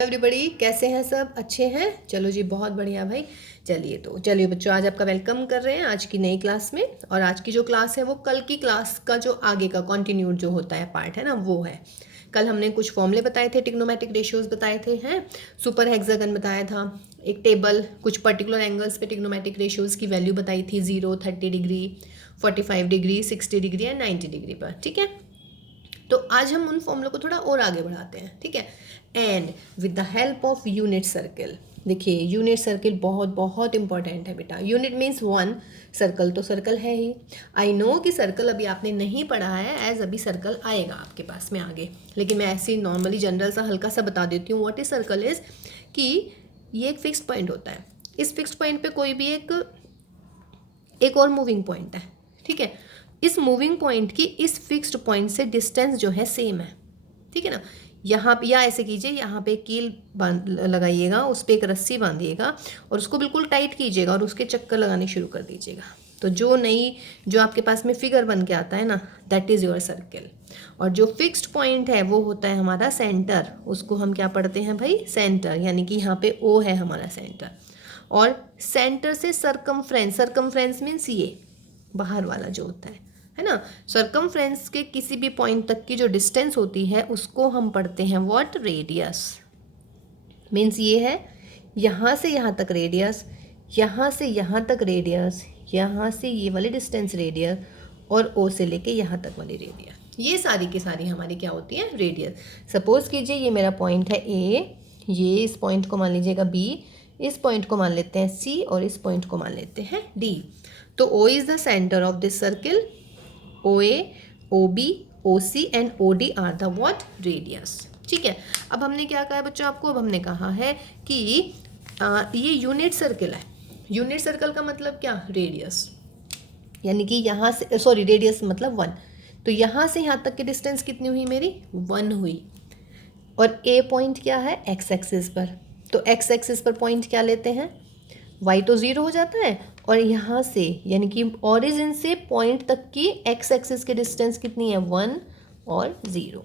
Everybody, कैसे हैं सब? अच्छे हैं? चलो जी, बहुत बढ़िया भाई। चलिए बच्चों, आज आपका वेलकम कर रहे हैं आज की नई क्लास में। और आज की जो क्लास है वो कल की क्लास का जो आगे का कॉन्टिन्यूड जो होता है पार्ट है ना, वो है। कल हमने कुछ फॉर्मूले बताए थे, ट्रिग्नोमेट्रिक रेशियोज बताए थे, हैं सुपर हेक्सागन बताया था, एक टेबल, कुछ पर्टिकुलर एंगल्स पे ट्रिग्नोमेट्रिक रेशियोज की वैल्यू बताई थी, 0, 30 degree, 45 degree, 60 degree and 90 degree पर। ठीक है, तो आज हम उन फॉर्मूलों को थोड़ा और आगे बढ़ाते हैं। ठीक है, and with the help of unit circle. देखिए, यूनिट सर्किल बहुत बहुत इंपॉर्टेंट है बेटा। यूनिट मीन्स वन, सर्कल तो सर्कल है ही। आई नो कि सर्कल अभी आपने नहीं पढ़ा है, एज अभी सर्कल आएगा आपके पास में आगे, लेकिन मैं ऐसे नॉर्मली जनरल सा हल्का सा बता देती हूँ। व्हाट इज सर्कल इज कि ये एक फिक्स्ड पॉइंट होता है। इस फिक्स्ड पॉइंट पे कोई भी एक और मूविंग पॉइंट है। ठीक है, इस मूविंग पॉइंट की इस फिक्स्ड पॉइंट से डिस्टेंस जो है सेम है। ठीक है ना, यहाँ पे या ऐसे कीजिए, यहाँ पे कील बांध लगाइएगा, उस पर एक रस्सी बांधिएगा और उसको बिल्कुल टाइट कीजिएगा और उसके चक्कर लगाने शुरू कर दीजिएगा। तो जो आपके पास में फिगर बन के आता है ना, दैट इज़ योर सर्किल। और जो फिक्स्ड पॉइंट है वो होता है हमारा सेंटर। उसको हम क्या पढ़ते हैं भाई? सेंटर, यानी कि यहाँ पे ओ है हमारा सेंटर। और सेंटर से सरकमफ्रेंस मीन्स ये बाहर वाला जो होता है ना। सरकमफ्रेंस के किसी भी पॉइंट तक की जो डिस्टेंस होती है उसको हम पढ़ते हैं व्हाट? रेडियस। मीन्स ये है यहाँ से यहाँ तक रेडियस, यहाँ से यहाँ तक रेडियस, यहाँ से ये वाली डिस्टेंस रेडियस, और ओ से लेके यहाँ तक वाली रेडियस। ये सारी की सारी हमारी क्या होती है? रेडियस। सपोज कीजिए ये मेरा पॉइंट है ए, ये इस पॉइंट को मान लीजिएगा बी, इस पॉइंट को मान लेते हैं सी, और इस पॉइंट को मान लेते हैं डी। तो O is the centre of this circle. O A, O B, O C and O D are the what? Radius. ठीक है, अब हमने क्या कहा है बच्चों आपको? अब हमने कहा है कि ये यूनिट सर्किल है। यूनिट सर्कल का मतलब क्या? रेडियस। यानी कि यहाँ से, सॉरी, रेडियस मतलब 1। तो यहाँ से यहाँ तक की डिस्टेंस कितनी हुई मेरी? 1 हुई। और ए पॉइंट क्या है? एक्स एक्सिस पर। तो एक्स एक्सिस पर पॉइंट क्या लेते हैं? वाई तो 0 हो जाता है। और यहाँ से यानी कि ओरिजिन से पॉइंट तक की एक्स एक्सिस की डिस्टेंस कितनी है? 1 और 0।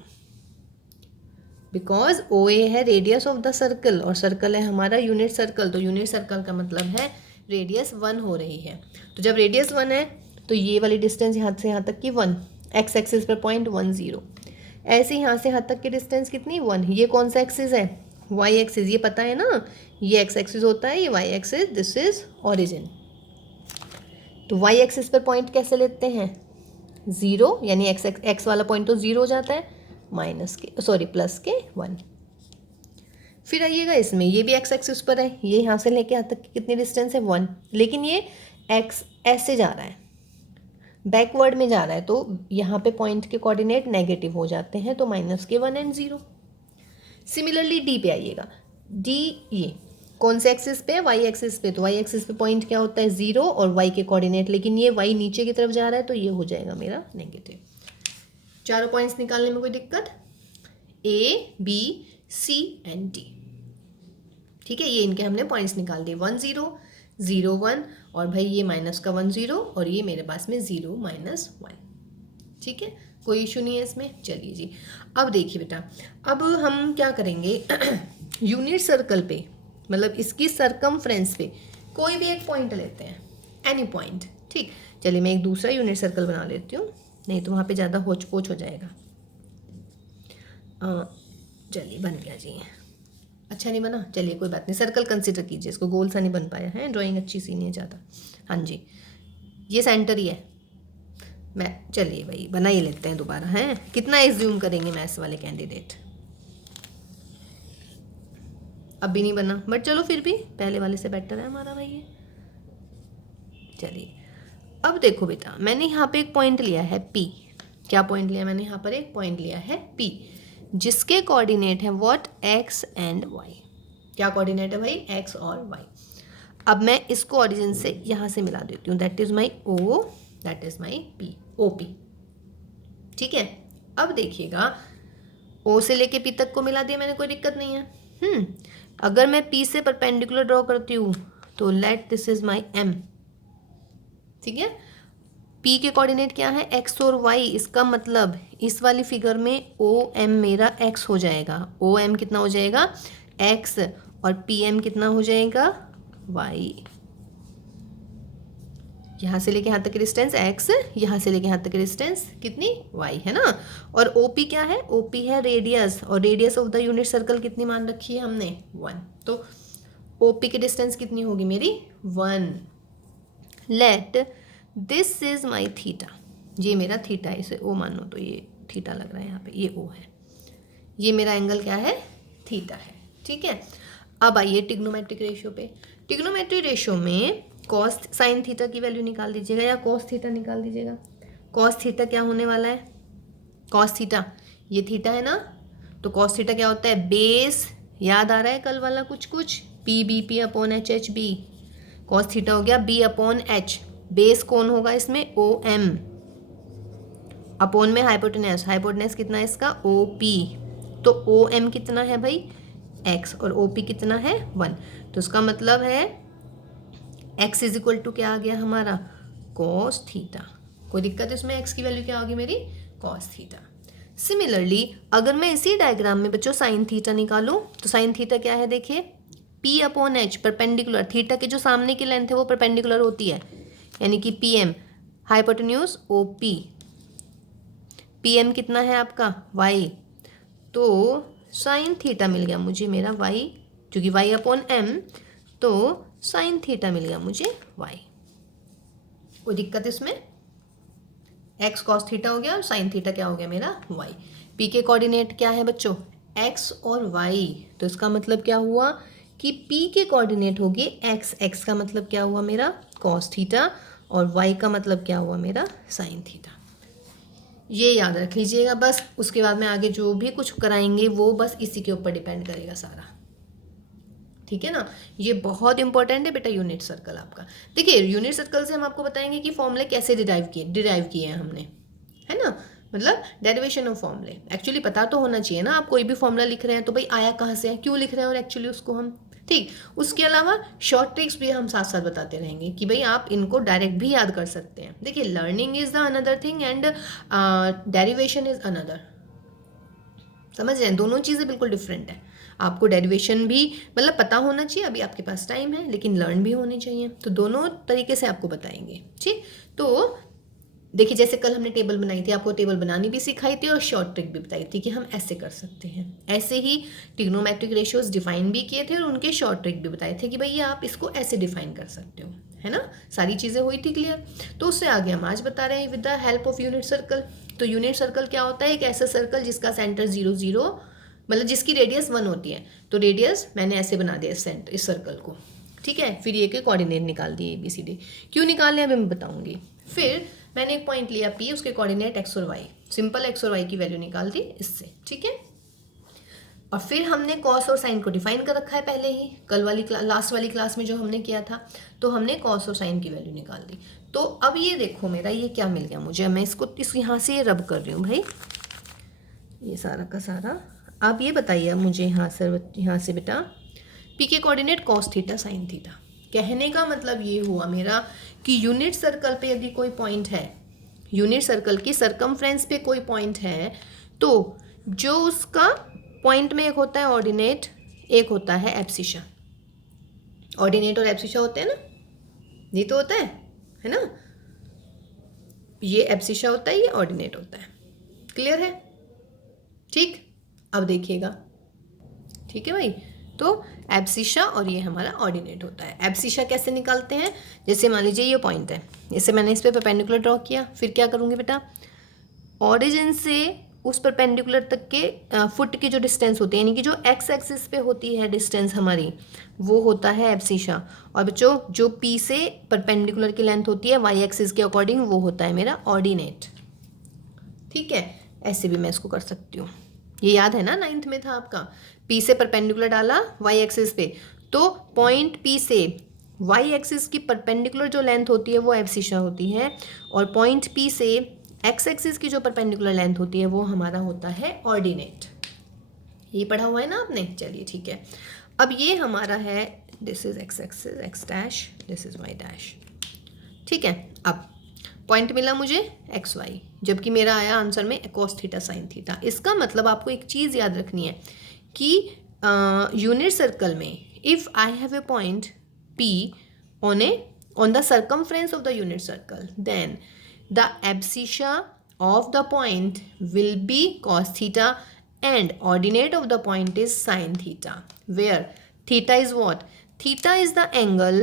बिकॉज ओ ए है रेडियस ऑफ द सर्कल, और सर्कल है हमारा यूनिट सर्कल। तो यूनिट सर्कल का मतलब है रेडियस 1 हो रही है। तो जब रेडियस 1 है तो ये वाली डिस्टेंस यहाँ से यहाँ तक की 1, एक्स एक्सिस पर पॉइंट 1 0। ऐसे यहाँ से यहाँ तक की डिस्टेंस कितनी? 1। ये कौन सा एक्सिस है? Y axis. ये पता है ना, ये एक्स एक्सिस होता है, ये Y axis, this is origin. तो वाई एक्सिस पर पॉइंट कैसे लेते हैं? 0, यानी एक्स वाला पॉइंट तो 0 हो जाता है, प्लस के 1। फिर आइएगा इसमें, ये भी एक्स एक्सिस पर है, ये यहाँ से लेके यहाँ तक की कितनी डिस्टेंस है? 1। लेकिन ये एक्स ऐसे जा रहा है, बैकवर्ड में जा रहा है, तो यहाँ पे पॉइंट के कोऑर्डिनेट नेगेटिव हो जाते हैं, तो माइनस के 1 एंड 0। सिमिलरली डी पे आइएगा। डी ये कौन से एक्सिस पे है? वाई एक्सिस पे। तो वाई एक्सिस पे पॉइंट क्या होता है? 0 और वाई के कोऑर्डिनेट, लेकिन ये वाई नीचे की तरफ जा रहा है, तो ये हो जाएगा मेरा नेगेटिव। चारों पॉइंट्स निकालने में कोई दिक्कत? ए, बी, सी एंड डी। ठीक है, ये इनके हमने पॉइंट्स निकाल दिए, 1 0, 0 1, और भाई ये माइनस का 1 0, और ये मेरे पास में 0 माइनस 1। ठीक है, कोई इशू नहीं है इसमें। चलिए जी, अब देखिए बेटा, अब हम क्या करेंगे यूनिट सर्कल पे, मतलब इसकी सरकमफ्रेंस पे कोई भी एक पॉइंट लेते हैं, एनी पॉइंट। ठीक, चलिए मैं एक दूसरा यूनिट सर्कल बना लेती हूँ, नहीं तो वहाँ पे ज़्यादा होच पोच हो जाएगा। चलिए बन गया जी। अच्छा नहीं बना, चलिए कोई बात नहीं, सर्कल कंसिडर कीजिए इसको, गोल सा नहीं बन पाया है, ड्राइंग अच्छी सी नहीं है ज़्यादा। हाँ जी, ये सेंटर ही है। चलिए भाई बना ही लेते हैं दोबारा, हैं कितना एज्यूम करेंगे मैथ्स वाले कैंडिडेट। अब भी नहीं बना, बट चलो फिर भी पहले वाले से बेटर है हमारा भाई ये। चलिए अब देखो बेटा, मैंने यहाँ पे एक पॉइंट लिया है P। क्या पॉइंट लिया मैंने? यहाँ पर एक पॉइंट लिया है P, जिसके कोऑर्डिनेट है व्हाट? X and Y। क्या कोऑर्डिनेट है भाई? X और Y। अब मैं इसको ओरिजिन से यहाँ से मिला देती हूँ, that is my O, that is my P, OP। ठीक है, अब देखिएगा, O से लेके P तक को मिला दिया मैंने, कोई दिक्कत नहीं है। अगर मैं P से परपेंडिकुलर ड्रॉ करती हूँ तो let this is my M। ठीक है, P के कोऑर्डिनेट क्या है? X और Y। इसका मतलब इस वाली फिगर में OM मेरा X हो जाएगा। OM कितना हो जाएगा? एक्स और पी एम कितना हो जाएगा वाई। यहाँ से लेके यहाँ तक की डिस्टेंस एक्स, यहाँ से लेके यहाँ तक की डिस्टेंस कितनी वाई है ना। और ओपी क्या है, ओपी है रेडियस, और radius of the unit circle कितनी मान रखी है हमने 1, तो ओपी की डिस्टेंस कितनी होगी मेरी 1। Let this is my theta, ये मेरा थीटा है, इसे ओ मान लो तो ये थीटा लग रहा है यहाँ पे, ये ओ है, ये मेरा एंगल क्या है थीटा है, ठीक है। अब आइए ट्रिग्नोमेट्रिक रेशियो पे। ट्रिग्नोमेट्रिक रेशियो में कॉस साइन थीटा की वैल्यू निकाल दीजिएगा या कॉस थीटा निकाल दीजिएगा। कॉस थीटा क्या होने वाला है, कॉस थीटा ये थीटा है ना, तो कॉस थीटा क्या होता है बेस, याद आ रहा है कल वाला कुछ कुछ, P B P upon H H B. Cos theta हो गया बी अपॉन एच, बेस कौन होगा इसमें ओ एम, अपॉन में हाइपोटेनस, हाइपोटेनस कितना है इसका ओ पी, तो ओ एम कितना है भाई एक्स और ओ पी कितना है 1, तो उसका मतलब है x इज इक्वल टू क्या आ गया हमारा कॉस थीटा। कोई दिक्कत है इसमें, x की वैल्यू क्या होगी मेरी कॉस थीटा। सिमिलरली अगर मैं इसी डायग्राम में बच्चों साइन थीटा निकालूं तो साइन थीटा क्या है देखिए p upon H perpendicular, theta के जो सामने की लेंथ है वो परपेंडिकुलर होती है, यानी कि P M hypotenuse O P, P M कितना है आपका y, तो साइन थीटा मिल गया मुझे मेरा y, क्योंकि y अपॉन एम, तो साइन थीटा मिल गया मुझे y। कोई दिक्कत इसमें, x कॉस थीटा हो गया और साइन थीटा क्या हो गया मेरा y। p के कोऑर्डिनेट क्या है बच्चों x और y, तो इसका मतलब क्या हुआ कि p के कोऑर्डिनेट हो गए x, x का मतलब क्या हुआ मेरा कॉस थीटा और y का मतलब क्या हुआ मेरा साइन थीटा। ये याद रख लीजिएगा बस, उसके बाद में आगे जो भी कुछ कराएंगे वो बस इसी के ऊपर डिपेंड करेगा सारा, ठीक है ना। ये बहुत इंपॉर्टेंट है बेटा यूनिट सर्कल आपका। देखिए यूनिट सर्कल से हम आपको बताएंगे कि फॉर्मूले कैसे डिराइव किए हैं हमने, है ना, मतलब डेरिवेशन ऑफ फॉर्मूले एक्चुअली पता तो होना चाहिए ना। आप कोई भी फॉर्मूला लिख रहे हैं तो भाई आया कहाँ से है, क्यों लिख रहे हैं और एक्चुअली उसको हम, ठीक। उसके अलावा शॉर्ट ट्रिक्स भी हम साथ साथ बताते रहेंगे कि भाई आप इनको डायरेक्ट भी याद कर सकते हैं। देखिए learning is the another thing and derivation is another, समझ रहे हैं, दोनों चीज़ें बिल्कुल डिफरेंट है। आपको डेरिवेशन भी मतलब पता होना चाहिए, अभी आपके पास टाइम है, लेकिन लर्न भी होने चाहिए, तो दोनों तरीके से आपको बताएंगे, ठीक। तो देखिए जैसे कल हमने टेबल बनाई थी, आपको टेबल बनानी भी सिखाई थी और शॉर्ट ट्रिक भी बताई थी कि हम ऐसे कर सकते हैं। ऐसे ही ट्रिग्नोमेट्रिक रेशियोज डिफाइन भी किए थे और उनके शॉर्ट ट्रिक भी बताए थे कि भैया आप इसको ऐसे डिफाइन कर सकते हो, है ना। सारी चीज़ें हुई थी क्लियर। तो उससे आगे हम आज बता रहे हैं with the help of unit circle. तो यूनिट सर्कल क्या होता है, एक ऐसा सर्कल जिसका सेंटर 0 0 मतलब जिसकी रेडियस 1 होती है, तो रेडियस मैंने ऐसे बना दिया इस सर्कल को, ठीक है। फिर ये के कोऑर्डिनेट निकाल दिए ABCD, क्यों निकालने अभी मैं बताऊंगी। फिर मैंने एक पॉइंट लिया P, उसके कोऑर्डिनेट x और y, सिंपल x और y की वैल्यू निकाल दी इससे, ठीक है। और फिर हमने कॉस और साइन को डिफाइन कर रखा है पहले ही, कल वाली लास्ट वाली क्लास में जो हमने किया था, तो हमने कॉस और साइन की वैल्यू निकाल दी। तो अब ये देखो मेरा ये क्या मिल गया मुझे, मैं इसको यहाँ से ये रब कर रही हूँ भाई, ये सारा का सारा। आप ये बताइए मुझे यहाँ से बेटा P के coordinate cos theta sine theta. कहने का मतलब ये हुआ मेरा कि यूनिट सर्कल पे यदि कोई पॉइंट है, यूनिट सर्कल की सरकमफ्रेंस पे कोई पॉइंट है, तो जो उसका पॉइंट में एक होता है ऑर्डिनेट, एक होता है एब्सिशा। ऑर्डिनेट और एब्सिशा होते हैं ना, ये तो होता है ना, ये एब्सिशा होता है, ये ऑर्डिनेट होता है, क्लियर है, ठीक। अब देखिएगा, ठीक है भाई, तो एब्सिशा और ये हमारा ऑर्डिनेट होता है। एब्सिशा कैसे निकालते हैं, जैसे मान लीजिए ये पॉइंट है, जैसे मैंने इस पे परपेंडिकुलर ड्रॉ किया, फिर क्या करूँगी बेटा, ऑरिजिन से उस परपेंडिकुलर तक के फुट की जो डिस्टेंस होती है, यानी कि जो एक्स एक्सिस पे होती है डिस्टेंस हमारी, वो होता है एब्सिशा। और बच्चों जो पी से परपेंडिकुलर की लेंथ होती है वाई एक्सिस के अकॉर्डिंग, वो होता है मेरा ऑर्डिनेट, ठीक है। ऐसे भी मैं इसको कर सकती हूँ, ये याद है ना, 9th में था आपका, P से परपेंडिकुलर डाला y एक्सिस पे, तो पॉइंट P से y एक्सिस की परपेंडिकुलर जो लेंथ होती है वो एब्सिशा होती है, और पॉइंट P से x एक्सिस की जो परपेंडिकुलर लेंथ होती है वो हमारा होता है ऑर्डिनेट। ये पढ़ा हुआ है ना आपने, चलिए ठीक है। अब ये हमारा है, this is x axis x dash, this is y dash, ठीक है। अब पॉइंट मिला मुझे एक्स वाई, जबकि मेरा आया आंसर में कॉस थीटा साइन थीटा। इसका मतलब आपको एक चीज़ याद रखनी है कि यूनिट सर्कल में if I have a point P on the circumference of the unit circle, then the abscissa of the point will be cos theta and ordinate of the point is sin theta, where theta is what? Theta is the angle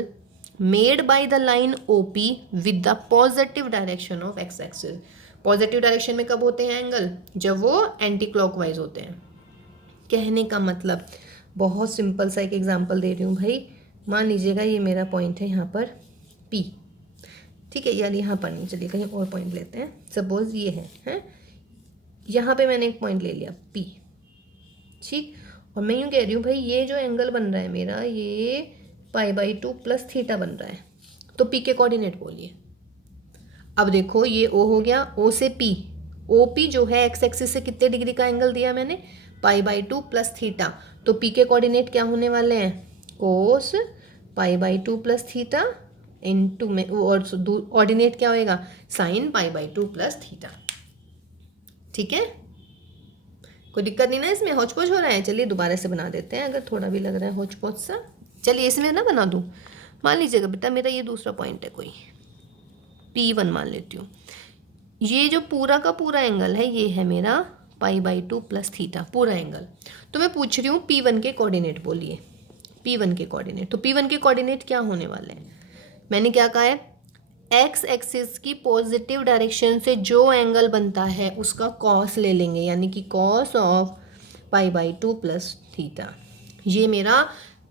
made by the line OP with the positive direction of x axis. Positive direction में कब होते हैं angle? जब वो anti clockwise होते हैं। कहने का मतलब बहुत सिंपल सा एक एग्जांपल दे रही हूँ भाई। मान लीजिएगा ये मेरा पॉइंट है यहाँ पर P, ठीक है, यार यहाँ पर नहीं, चलिए कहीं और पॉइंट लेते हैं। सपोज ये है यहाँ पे मैंने एक पॉइंट ले लिया P, ठीक, और मैं यूँ कह रही हूँ भाई ये जो एंगल बन रहा है मेरा, ये π/2 + थीटा बन रहा है। तो P के कोऑर्डिनेट बोलिए। अब देखो ये O हो गया, O से P, OP जो है एक्स एक्सिस से कितने डिग्री का एंगल दिया मैंने? π/2 + थीटा। तो P के कोऑर्डिनेट क्या होने वाले हैं? कोस π/2 + थीटा इनटू में, और ऑर्डिनेट क्या होएगा? Sine π/2 + theta. ठीक है, कोई दिक्कत नहीं ना इसमें? हौच पौच हो रहा है? चलिए दोबारा से बना देते हैं, अगर थोड़ा भी लग रहा है हौच पौच सा। चलिए इसमें ना बना दूँ। मान लीजिएगा बेटा मेरा ये दूसरा पॉइंट है, कोई P1 मान लेती हूँ। ये जो पूरा का पूरा एंगल है ये है मेरा π/2 + थीटा, पूरा एंगल। तो मैं पूछ रही हूँ P1 के कोऑर्डिनेट बोलिए। P1 के कोऑर्डिनेट, तो P1 के कोऑर्डिनेट क्या होने वाले हैं? मैंने क्या कहा है? एक्स एक्सिस की पॉजिटिव डायरेक्शन से जो एंगल बनता है उसका कॉस ले लेंगे, यानी कि कॉस ऑफ π/2 + थीटा। ये मेरा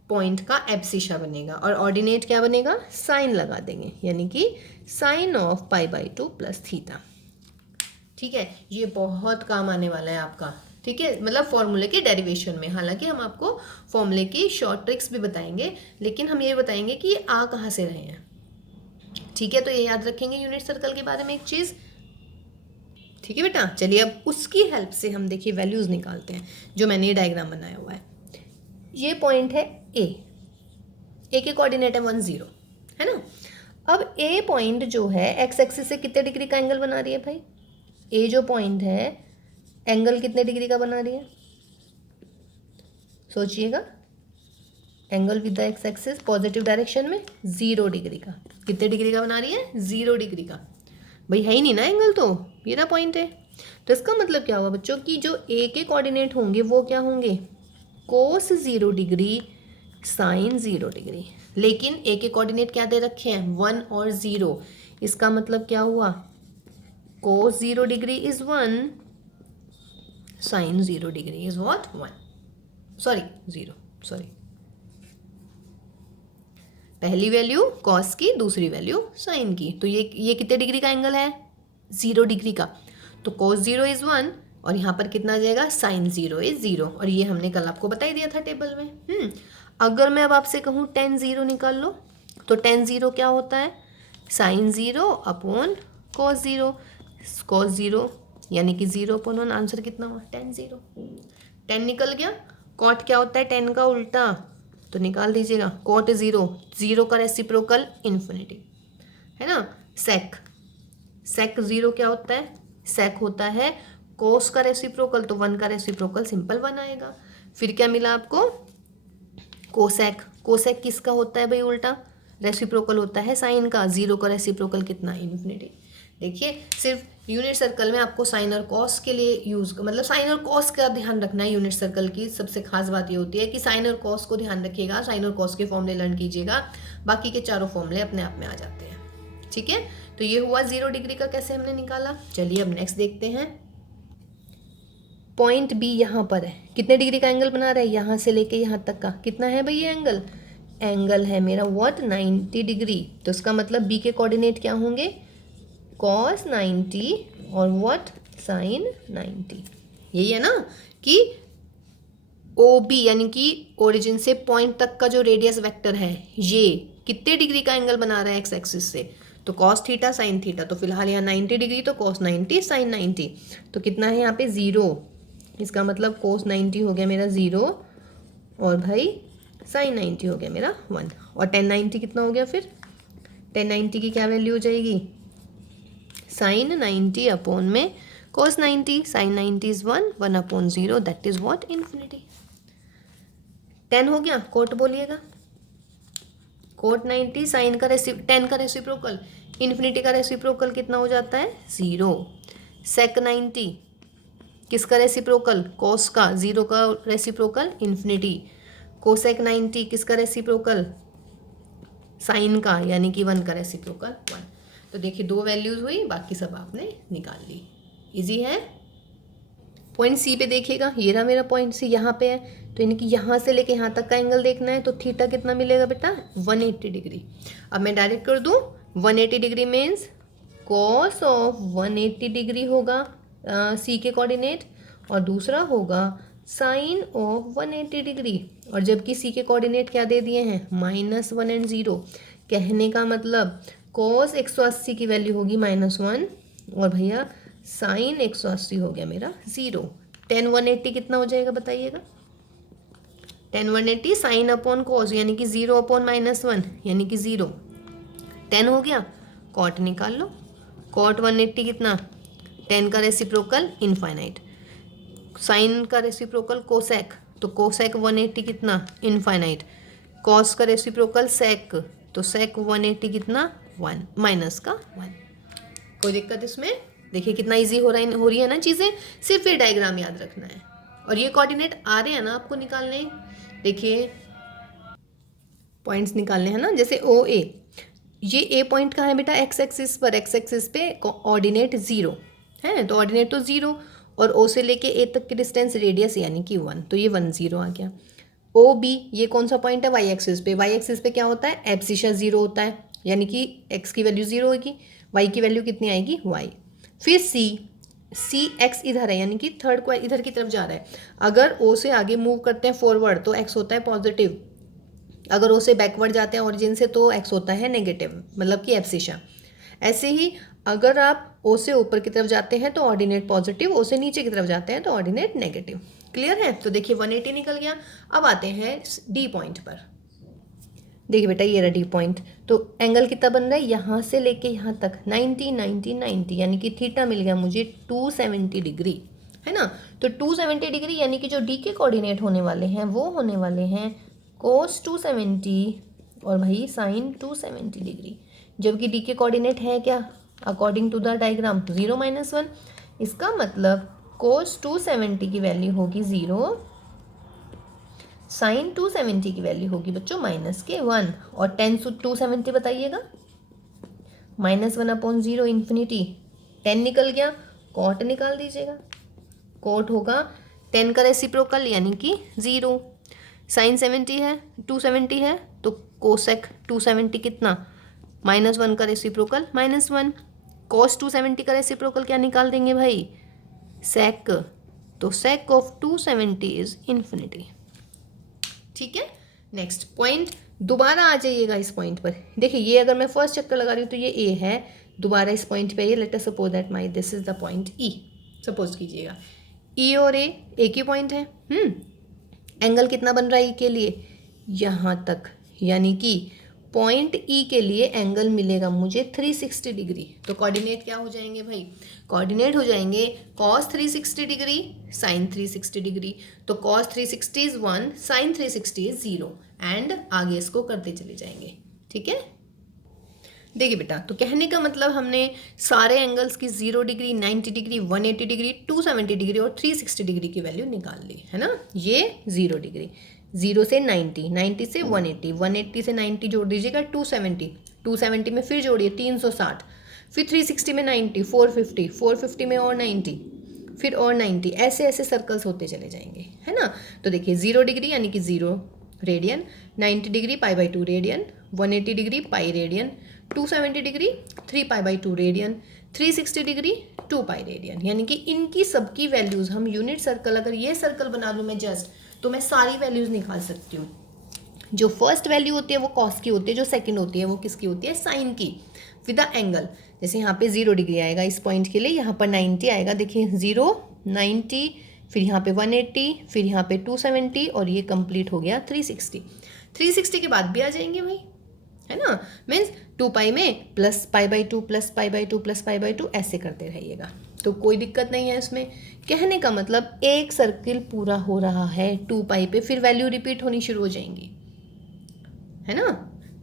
पॉइंट का एब्सिशा बनेगा, और ऑर्डिनेट क्या बनेगा? साइन लगा देंगे, यानी कि साइन ऑफ π/2 + थीटा। ठीक है, ये बहुत काम आने वाला है आपका, ठीक है, मतलब फॉर्मूले के डेरिवेशन में। हालांकि हम आपको फॉर्मूले की शॉर्ट ट्रिक्स भी बताएंगे, लेकिन हम ये बताएंगे कि ये आ कहाँ से रहे हैं। ठीक है, तो ये याद रखेंगे यूनिट सर्कल के बारे में एक चीज़। ठीक है बेटा, चलिए अब उसकी हेल्प से हम देखिए वैल्यूज़ निकालते हैं, जो मैंने ये डायग्राम बनाया हुआ है। ये पॉइंट है ए के कोऑर्डिनेट है 1 0, है ना। अब ए पॉइंट जो है एक्स एक्सिस से कितने डिग्री का एंगल बना रही है भाई? ए जो पॉइंट है एंगल कितने डिग्री का बना रही है? सोचिएगा, angle with the x axis positive direction में 0 डिग्री का। कितने डिग्री का बना रही है? 0 डिग्री का। भाई है ही नहीं ना एंगल, तो ये ना पॉइंट है। तो इसका मतलब क्या हुआ बच्चों कि जो ए के कोऑर्डिनेट होंगे वो क्या होंगे? कोस 0 डिग्री, साइन 0 डिग्री। लेकिन ए के कोऑर्डिनेट क्या दे रखे हैं? 1 और 0। इसका मतलब क्या हुआ? Cos 0 degree is 1, sine 0 degree is what? 1, sorry 0, sorry. पहली वैल्यू कॉस की, दूसरी वैल्यू साइन की। तो ये कितने डिग्री का एंगल है? 0 डिग्री का। तो cos 0 इज 1, और यहाँ पर कितना आ जाएगा? sin 0 इज 0, और ये हमने कल आपको बता ही दिया था टेबल में। अगर मैं अब आपसे कहूँ tan 0 निकाल लो, तो tan 0 क्या होता है? sin 0 upon cos 0। cos 0 यानी कि 0/1, आंसर कितना हुआ? tan 0। tan निकल गया। cot क्या होता है? tan का उल्टा, तो निकाल दीजिएगा। cot 0, 0 का रेसिप्रोकल इन्फिनिटी, है ना। sec 0 क्या होता है? sec होता है cos का रेसिप्रोकल, तो 1 का रेसिप्रोकल सिंपल 1 आएगा। फिर क्या मिला आपको? कोसेक किसका होता है भाई? उल्टा रेसिप्रोकल होता है साइन का। 0 का रेसिप्रोकल कितना? इन्फिनिटी। देखिए, सिर्फ यूनिट सर्कल में आपको साइन और कॉस के लिए मतलब साइन और कॉस का ध्यान रखना है। यूनिट सर्कल की सबसे खास बात ये होती है कि साइन और कॉस को ध्यान रखिएगा, साइन और कॉस के फॉर्मूले लर्न कीजिएगा, बाकी के चारों फॉर्मूले अपने आप में आ जाते हैं। ठीक है, तो ये हुआ 0 डिग्री का, कैसे हमने निकाला। चलिए अब नेक्स्ट देखते हैं। पॉइंट बी यहाँ पर है, कितने डिग्री का एंगल बना रहा है? यहाँ से लेके यहाँ तक का कितना है भाई ये एंगल? एंगल है मेरा व्हाट? 90 डिग्री। तो इसका मतलब बी के कोऑर्डिनेट क्या होंगे? cos 90 और व्हाट? sin 90। यही है ना कि ओ बी यानी कि ओरिजिन से पॉइंट तक का जो रेडियस वेक्टर है ये कितने डिग्री का एंगल बना रहा है एक्स एक्सिस से? तो cos थीटा sin थीटा। तो फिलहाल यहाँ 90 डिग्री, तो cos 90 sin 90। तो कितना है यहाँ पे? 0। इसका मतलब cos 90 हो गया मेरा 0, और भाई sin 90 हो गया मेरा 1। और tan 90 कितना हो गया फिर? tan 90 की क्या वैल्यू हो जाएगी? sin 90 अपॉन में cos 90। sin 90 is 1, 1/0, that is what? Infinity. 10 हो गया, कोट बोलिएगा। कोट 90 साइन का 10 का रेसिप्रोकल, इन्फिनिटी का रेसिप्रोकल कितना हो जाता है 0। सेक 90 किसका रेसिप्रोकल, कॉस का, 0 का रेसिप्रोकल इन्फिनिटी। कोसेक 90 किसका रेसिप्रोकल, साइन का, यानी कि 1 का रेसिप्रोकल 1। तो देखिए 2 वैल्यूज हुई, बाकी सब आपने निकाल ली। इजी है। पॉइंट सी पे देखिएगा, ये रहा मेरा पॉइंट सी, यहाँ पे है, तो यानी कि यहाँ से लेके यहाँ तक का एंगल देखना है, तो थीटा कितना मिलेगा बेटा 180 डिग्री। अब मैं डायरेक्ट कर दूँ, 180 degree means cos of 180 degree होगा सी के कोऑर्डिनेट, और दूसरा होगा साइन ऑफ 180 डिग्री। और जबकि सी के कोऑर्डिनेट क्या दे दिए हैं, -1 एंड 0। कहने का मतलब कॉस 180 की वैल्यू होगी -1, और भैया साइन 180 हो गया मेरा 0। 10 180 कितना हो जाएगा बताइएगा। 10 180 साइन अपॉन कॉस, यानी कि 0 अपॉन -1, यानी कि 0। 10 हो गया, कॉट निकाल लो। कॉट 180 कितना, 10 का रेसिप्रोकल इनफाइनाइट। साइन का रेसिप्रोकल कोसेक, तो कोसेक 180 कितना इनफाइनाइट। कॉस का रेसिप्रोकल सेक, तो सेक 180 कितना 1 माइनस का 1। कोई दिक्कत इसमें? देखिए कितना इजी हो रही है ना चीज़ें, सिर्फ ये डायग्राम याद रखना है। और ये कोऑर्डिनेट आ रहे हैं ना आपको निकालने, देखिए पॉइंट्स निकालने हैं ना, जैसे ओ ए, ये ए पॉइंट कहाँ है बेटा, एक्स एक्सिस पर, एक्स एक्सिस पे ऑर्डिनेट 0 है, तो ऑर्डिनेट तो 0, और ओ से लेके ए तक की डिस्टेंस रेडियस यानी कि 1, तो ये 1 0 आ गया। ओ बी, ये कौन सा पॉइंट है, वाई एक्सिस पे, वाई एक्सिस पे क्या होता है, एब्सिशा 0 होता है, यानी कि एक्स की वैल्यू 0 होगी, वाई की वैल्यू कितनी आएगी वाई। फिर सी एक्स इधर है, यानी कि थर्ड को इधर की तरफ जा रहा है। अगर ओ से आगे मूव करते हैं फॉरवर्ड तो एक्स होता है पॉजिटिव, अगर ओ से बैकवर्ड जाते हैं ओरिजिन से तो एक्स होता है नेगेटिव, मतलब कि एब्सिशा। ऐसे ही अगर आप ओ से ऊपर की तरफ जाते हैं तो ऑर्डिनेट पॉजिटिव, ओ से नीचे की तरफ जाते हैं तो ऑर्डिनेट नेगेटिव। क्लियर है? तो देखिए 180 निकल गया। अब आते हैं डी पॉइंट पर। देखिए बेटा ये रहा डी पॉइंट, तो एंगल कितना बन रहा है, यहाँ से लेके यहाँ तक 90 90 90, यानी कि थीटा मिल गया मुझे 270 डिग्री, है ना। तो 270 डिग्री यानी कि जो डी के कोऑर्डिनेट होने वाले हैं वो होने वाले हैं कोस 270 और भाई साइन 270 डिग्री। जबकि डी के कोऑर्डिनेट है क्या, अकॉर्डिंग टू द डायग्राम 0 -1, इसका मतलब कोस 270 की वैल्यू होगी 0, साइन 270 की वैल्यू होगी बच्चों -1, और 10 270 बताइएगा, -1/0 इन्फिनिटी। 10 निकल गया, कॉट निकाल दीजिएगा। कॉट होगा 10 का रेसिप्रोकल यानी कि 0, साइन 70 है 270 है, तो कोसेक 270 कितना, -1 का रेसिप्रोकल -1। कॉस 270 का रेसिप्रोकल क्या निकाल देंगे भाई, सेक, तो सेक ऑफ 270 इज इन्फिनिटी। ठीक है। नेक्स्ट पॉइंट, दोबारा आ जाइएगा इस पॉइंट पर। देखिए ये अगर मैं फर्स्ट चक्कर लगा रही हूँ तो ये ए है, दोबारा इस पॉइंट पे ये, let us suppose that my this is the point E, suppose कीजिएगा ई और ए एक ही पॉइंट है। एंगल कितना बन रहा है ई के लिए, यहाँ तक, यानी कि पॉइंट ई के लिए एंगल मिलेगा मुझे 360 डिग्री। तो कोऑर्डिनेट क्या हो जाएंगे भाई, कोऑर्डिनेट हो जाएंगे कॉस 360 डिग्री साइन 360 डिग्री। तो cos 360 is 1, sine 360 is 0, and आगे इसको करते चले जाएंगे। ठीक है। देखिए बेटा, तो कहने का मतलब हमने सारे एंगल्स की 0 डिग्री, 90 डिग्री, 180 डिग्री, 270 डिग्री और 360 डिग्री की वैल्यू निकाल ली है ना। ये 0 डिग्री, 0 से 90, 90 से 180, 180 से 90 जोड़ दीजिएगा 270, 270 में फिर जोड़िए 360, फिर 360 में 90, 450, 450 में और 90, फिर और 90, ऐसे ऐसे सर्कल्स होते चले जाएंगे, है ना। तो देखिए 0 डिग्री यानी कि 0 radian, 90 degree π/2 radian, 180 degree pi radian, 270 degree 3π/2 radian, 360 degree 2π radian. यानी कि इनकी सबकी वैल्यूज़ हम यूनिट सर्कल, अगर ये सर्कल बना लूँ मैं जस्ट, तो मैं सारी वैल्यूज़ निकाल सकती हूँ। जो फर्स्ट वैल्यू होती है वो कॉस की होती है, जो सेकंड होती है वो किसकी होती है, साइन की, विद द एंगल। जैसे यहाँ पे 0 डिग्री आएगा इस पॉइंट के लिए, यहाँ पर 90 आएगा, देखिए 0 90, फिर यहाँ पे 180, फिर यहाँ पे 270, और ये कंप्लीट हो गया 360। 360 के बाद भी आ जाएंगे भाई, है ना। मीन्स 2π में +π/2 +π/2 +π/2 ऐसे करते रहिएगा। तो कोई दिक्कत नहीं है इसमें। कहने का मतलब एक सर्किल पूरा हो रहा है 2 पाई पे, फिर वैल्यू रिपीट होनी शुरू हो जाएंगी, है ना।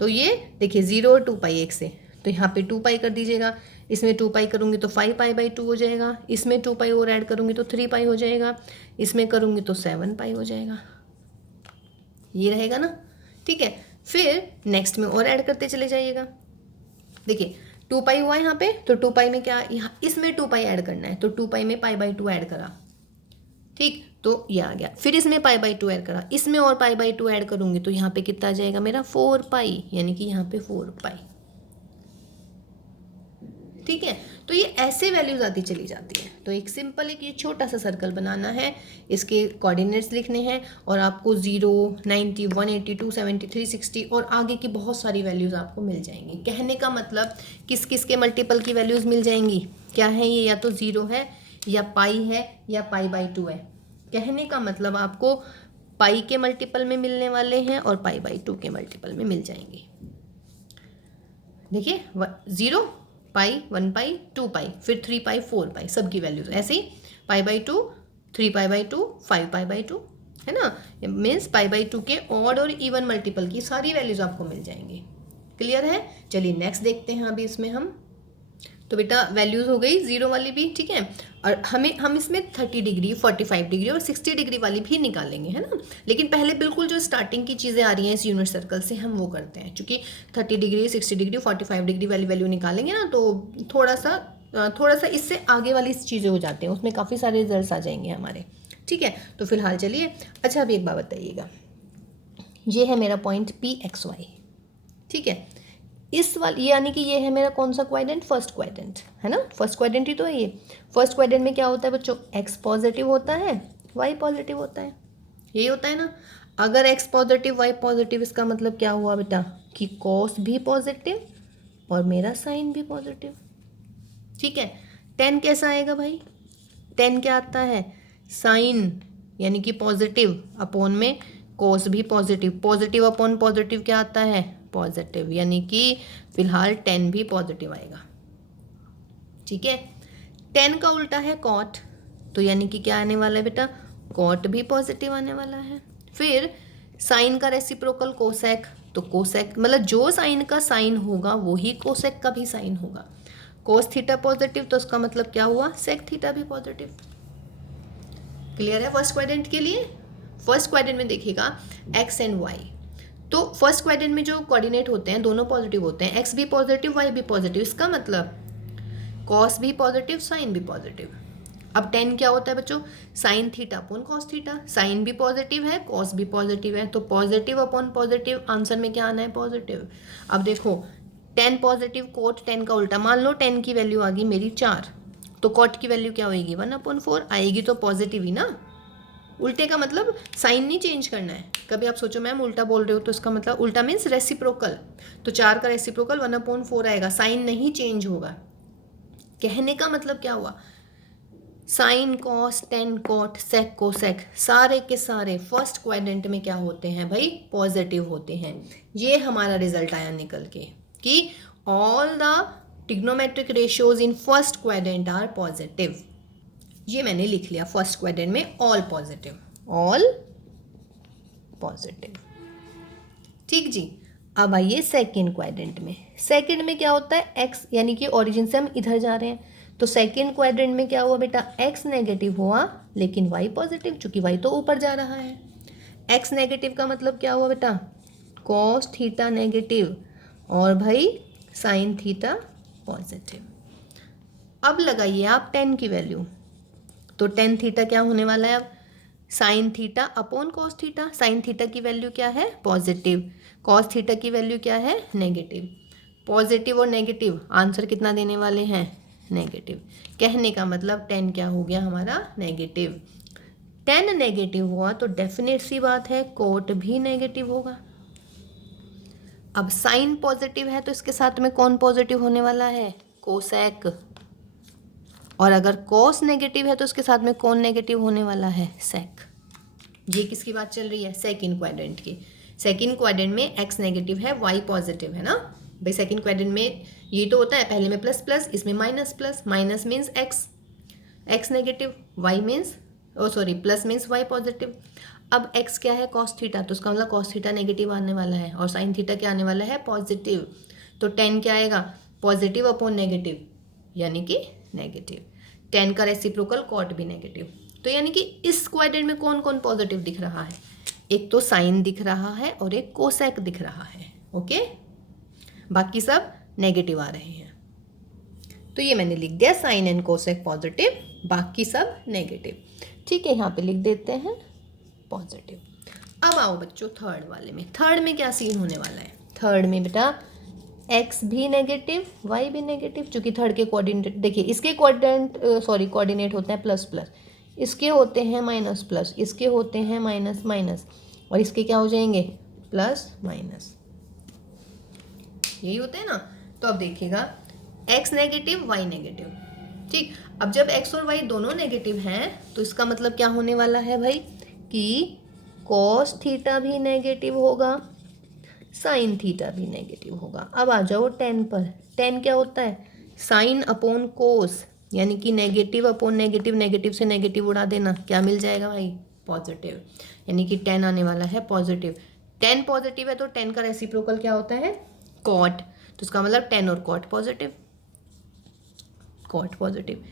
तो ये देखिए 0 और 2 पाई एक से, तो यहाँ पे 2 पाई कर दीजिएगा, इसमें 2 पाई करूँगी तो 5 पाई बाई 2 हो जाएगा, इसमें 2 पाई और ऐड करूँगी तो 3 पाई हो जाएगा, इसमें करूँगी तो 7 पाई हो जाएगा, ये रहेगा ना। ठीक है, फिर नेक्स्ट में और ऐड करते चले जाइएगा। देखिए 2 पाई हुआ यहाँ पे, तो 2 पाई में क्या, यहाँ इसमें 2 पाई ऐड करना है, तो 2 पाई में पाई बाई 2 ऐड करा, ठीक, तो ये आ गया। फिर इसमें पाई बाई 2 ऐड करा, इसमें और पाई बाई 2 ऐड करूँगी तो यहाँ पे कितना आ जाएगा मेरा 4 पाई, यानी कि यहाँ पे 4 पाई। ठीक है, तो ये ऐसे वैल्यूज आती चली जाती है। तो एक सिंपल एक ये छोटा सा सर्कल बनाना है, इसके कोऑर्डिनेट्स लिखने हैं और आपको 0, 90, 180, 270, 360 और आगे की बहुत सारी वैल्यूज आपको मिल जाएंगी। कहने का मतलब किस किस के मल्टीपल की वैल्यूज मिल जाएंगी, क्या है ये, या तो 0 है या पाई है या पाई बाई 2 है। कहने का मतलब आपको पाई के मल्टीपल में मिलने वाले हैं और पाई बाई 2 के मल्टीपल में मिल जाएंगे। देखिए 0 पाई, 1 पाई, 2 पाई, फिर 3 पाई, 4 पाई, सबकी वैल्यूज ऐसे ही pi by 2, 3 pi by 2, 5 pi by 2, है ना। मीन्स पाई बाई 2 के ऑड और इवन मल्टीपल की सारी वैल्यूज आपको मिल जाएंगी। क्लियर है। चलिए नेक्स्ट देखते हैं अभी इसमें हम। तो बेटा वैल्यूज हो गई 0 वाली भी, ठीक है, और हम इसमें 30 डिग्री, 45 डिग्री और 60 डिग्री वाली भी निकालेंगे, है ना। लेकिन पहले बिल्कुल जो स्टार्टिंग की चीज़ें आ रही हैं इस यूनिट सर्कल से हम वो करते हैं, क्योंकि 30 डिग्री, 60 डिग्री, 45 डिग्री वाली वैल्यू निकालेंगे ना, तो थोड़ा सा इससे आगे वाली चीज़ें हो जाते हैं, उसमें काफ़ी सारे रिजल्ट आ जाएंगे हमारे। ठीक है, तो फिलहाल चलिए। अच्छा अभी एक बात बताइएगा, ये है मेरा पॉइंट PXY, ठीक है। इस वाली यानी कि ये है मेरा कौन सा क्वाड्रेंट, फर्स्ट क्वाड्रेंट, है ना, फर्स्ट क्वाड्रेंट ही तो है ये। फर्स्ट क्वाड्रेंट में क्या होता है बच्चों, x पॉजिटिव होता है, y पॉजिटिव होता है, यही होता है ना। अगर x पॉजिटिव y पॉजिटिव, इसका मतलब क्या हुआ बेटा कि cos भी पॉजिटिव और मेरा साइन भी पॉजिटिव। ठीक है, tan कैसा आएगा भाई, tan क्या आता है, साइन यानी कि पॉजिटिव अपॉन में cos भी पॉजिटिव, पॉजिटिव अपॉन पॉजिटिव क्या आता है, पॉजिटिव, यानी कि फिलहाल 10 भी पॉजिटिव आएगा। ठीक है, 10 का उल्टा है कॉट, तो यानी कि क्या आने वाला है बेटा, कॉट भी पॉजिटिव आने वाला है। फिर साइन का रेसिप्रोकल कोसेक, तो कोसेक मतलब जो साइन का साइन होगा वही कोसेक का भी साइन होगा। कोस थीटा पॉजिटिव, तो उसका मतलब क्या हुआ, सेक थीटा भी पॉजिटिव। क्लियर है फर्स्ट क्वाड्रेंट के लिए। फर्स्ट क्वाड्रेंट में देखिएगा एक्स एंड वाई, तो फर्स्ट क्वाड्रेंट में जो कोऑर्डिनेट होते हैं दोनों पॉजिटिव होते हैं, एक्स भी पॉजिटिव वाई भी पॉजिटिव, इसका मतलब कॉस भी पॉजिटिव साइन भी पॉजिटिव। अब 10 क्या होता है बच्चों, sine theta upon cos theta, sine भी पॉजिटिव है कॉस भी पॉजिटिव है, तो पॉजिटिव अपॉन पॉजिटिव, आंसर में क्या आना है, पॉजिटिव। अब देखो 10 पॉजिटिव कोट 10 का उल्टा, मान लो 10 की वैल्यू आ गई मेरी 4, तो कॉट की वैल्यू क्या होगी, 1/4 आएगी, तो पॉजिटिव ही ना। उल्टे का मतलब साइन नहीं चेंज करना है। कभी आप सोचो मैम उल्टा बोल रहे हो, तो इसका मतलब उल्टा मीन्स रेसिप्रोकल, तो 4 का रेसिप्रोकल 1/4 आएगा, साइन नहीं चेंज होगा। कहने का मतलब क्या हुआ, sine cos tan cot sec cosec सारे के सारे फर्स्ट क्वाड्रेंट में क्या होते हैं भाई, पॉजिटिव होते हैं। ये हमारा रिजल्ट आया निकल के कि all the trigonometric ratios in first quadrant are positive. ये मैंने लिख लिया, फर्स्ट क्वाड्रेंट में ऑल पॉजिटिव, ऑल पॉजिटिव। ठीक जी। अब आइए सेकंड क्वाड्रेंट में। सेकंड में क्या होता है, एक्स यानी कि ओरिजिन से हम इधर जा रहे हैं, तो सेकंड क्वाड्रेंट में क्या हुआ बेटा, एक्स नेगेटिव हुआ लेकिन वाई पॉजिटिव, चूंकि वाई तो ऊपर जा रहा है। एक्स नेगेटिव का मतलब क्या हुआ बेटा, कॉस थीटा नेगेटिव और भाई साइन थीटा पॉजिटिव। अब लगाइए आप 10 की वैल्यू, तो 10 थीटा क्या होने वाला है, अब sign theta upon cos theta, sine theta की वैल्यू क्या है, पॉजिटिव, कॉस थीटा की वैल्यू क्या है, नेगेटिव। पॉजिटिव और नेगेटिव आंसर कितना देने वाले हैं, नेगेटिव। कहने का मतलब 10 क्या हो गया हमारा, नेगेटिव। 10 नेगेटिव हुआ तो डेफिनेट सी बात है कोट भी नेगेटिव होगा। अब साइन पॉजिटिव है तो इसके साथ में कौन पॉजिटिव होने वाला है, कोसेक, और अगर कॉस नेगेटिव है तो उसके साथ में कौन नेगेटिव होने वाला है, सेक। ये किसकी बात चल रही है, सेकंड क्वाड्रेंट की। सेकंड क्वाड्रेंट में एक्स नेगेटिव है वाई पॉजिटिव है ना भाई। सेकंड क्वाड्रेंट में ये तो होता है, पहले में प्लस प्लस इसमें minus plus, minus means X, X negative, Y means plus means Y positive. अब एक्स क्या है, कॉस थीटा, तो उसका मतलब कॉस थीटा नेगेटिव आने वाला है और साइन थीटा क्या आने वाला है, पॉजिटिव। तो टेन क्या आएगा, पॉजिटिव अपॉन नेगेटिव यानी कि नेगेटिव। टेन का रेसिप्रोकल कॉट भी नेगेटिव। तो यानी कि इस क्वाड्रेंट में कौन कौन पॉजिटिव दिख रहा है, एक तो साइन दिख रहा है और एक कोसेक दिख रहा है। ओके, बाकी सब नेगेटिव आ रहे हैं। तो ये मैंने लिख दिया साइन एंड कोसेक पॉजिटिव, बाकी सब नेगेटिव। ठीक है, यहाँ पे लिख देते हैं पॉजिटिव। अब आओ बच्चों थर्ड वाले में। थर्ड में क्या सीन होने वाला है, थर्ड में बेटा एक्स भी नेगेटिव वाई भी नेगेटिव। चूंकि थर्ड के कोऑर्डिनेट देखिए, इसके कोऑर्डिनेट होते हैं प्लस प्लस, इसके होते हैं माइनस प्लस, इसके होते हैं माइनस माइनस, और इसके क्या हो जाएंगे, प्लस माइनस, यही होते हैं ना। तो अब देखिएगा एक्स नेगेटिव वाई नेगेटिव। ठीक, अब जब एक्स और वाई दोनों नेगेटिव हैं तो इसका मतलब क्या होने वाला है भाई, कि कॉस थीटा भी नेगेटिव होगा, साइन थीटा भी नेगेटिव होगा। अब आ जाओ टेन पर। टेन क्या होता है, साइन अपॉन कोस, यानी कि नेगेटिव अपॉन नेगेटिव, नेगेटिव से नेगेटिव उड़ा देना, क्या मिल जाएगा भाई, पॉजिटिव। यानी कि टेन आने वाला है पॉजिटिव। टेन पॉजिटिव है तो टेन का रेसिप्रोकल क्या होता है, कॉट, तो उसका मतलब टेन और cot positive, cot positive.